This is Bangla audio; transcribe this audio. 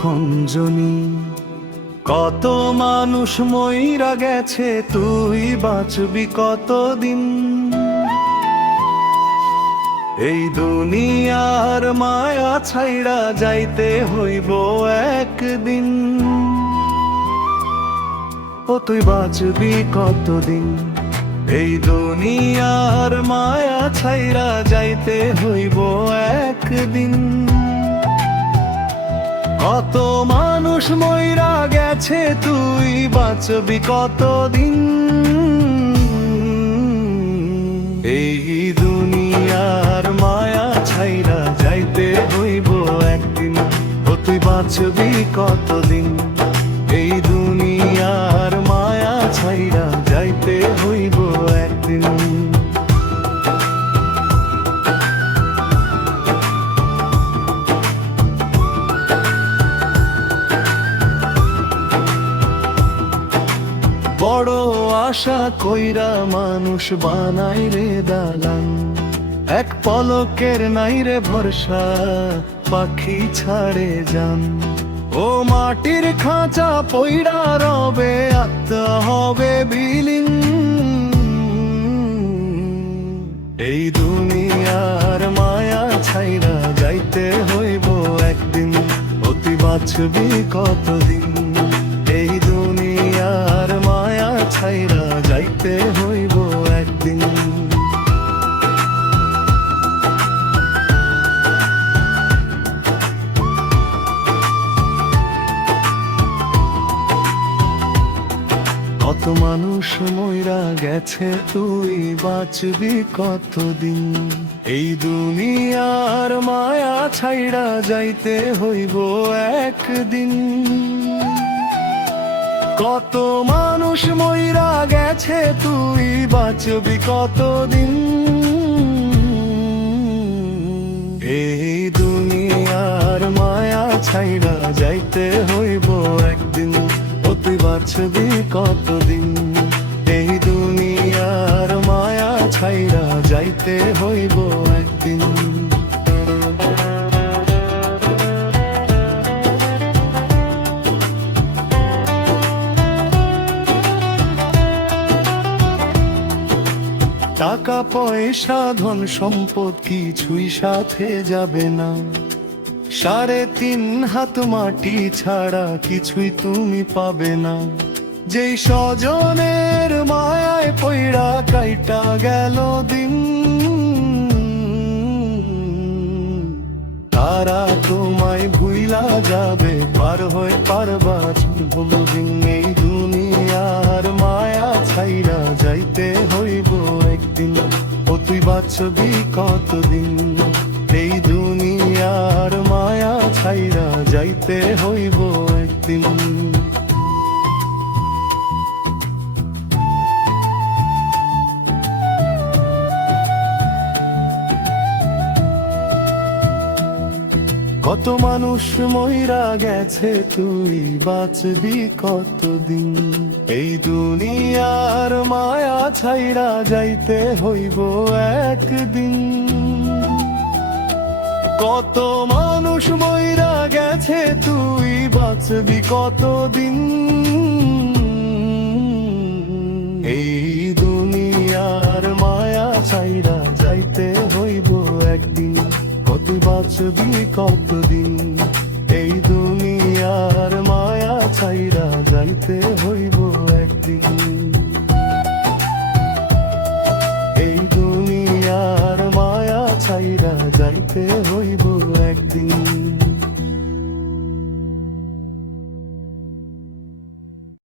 খঞ্জনি। কত মানুষ মইরা গেছে, তুই বাঁচবি কতদিন? এই দুনিয়ার মায়া ছাইড়া যাইতে হইব একদিন। ও তুই বাঁচবি কতদিন? এই দুনিয়ার মায়া ছাইড়া যাইতে হইব একদিন। কত মানুষ মইরা গেছে, তুই বাঁচবি কতদিন? এই দুনিয়ার মায়া ছাইড়া যাইতে হইব একদিন। ও তুই বাঁচবি কতদিন? এই দুনিয়ার মায়া ছাইড়া যাইতে হইব একদিন। বড় আশা কইরা মানুষ বানাই রে দালান, এক পলকের নাই রে ভরসা, পাখি ছাড়ে যান। ও মাটির খাঁচা পইড়া রবে, আত্মা হবে বিলীন। এই দুনিয়ার মায়া ছাইড়া যাইতে হইব একদিন। ও তুই বাঁচবি কতদিন? এই দুনিয়ার মায়া ছাইড়া যাইতে হইব একদিন। কত মানুষ মইরা গেছে, তুই বাঁচবি কতদিন? এই দুনিয়ার মায়া ছাইড়া যাইতে হইব একদিন। কত মানুষ মইরা গেছে, তুই বাঁচবি কতদিন? এই দুনিয়ার মায়া ছাইড়া যাইতে হইব একদিন। ও তুই বাঁচবি কতদিন? এই দুনিয়ার মায়া ছাইড়া যাইতে হইব একদিন। টাকা পয়সা ধন সম্পদ কিছুই সাথে যাবে না। 3.5 হাত মাটি ছাড়া কিছুই তুমি পাবে না। যেই স্বজনের মায়ায় পইড়া কাইটা গেল দিন, তারা তোমায় ভুইলা যাবে, পার হয়ে পারবা কোনদিন। এই দুনিয়ার মায়া ছাইড়া যাইতে হইব একদিন। ও তুই বাঁচবি কতদিন? এই দুনিয়ার মায়া ছাইড়া যাইতে হইব একদিন। কত মানুষ মইরা গেছে, তুই বাঁচবি কতদিন? এই দুনিয়ার মায়া ছাইড়া যাইতে হইব একদিন। কত মানুষ মইরা গেছে, তুই বাঁচবি কতদিন? এই দুনিয়ার মায়া ছাইড়া যাইতে হইব একদিন। তুই বাঁচবি কতদিন? এই দুনিয়ার মায়া ছাইড়া যাইতে হইব একদিন। এই দুনিয়ার মায়া ছাইড়া যাইতে হইব একদিন।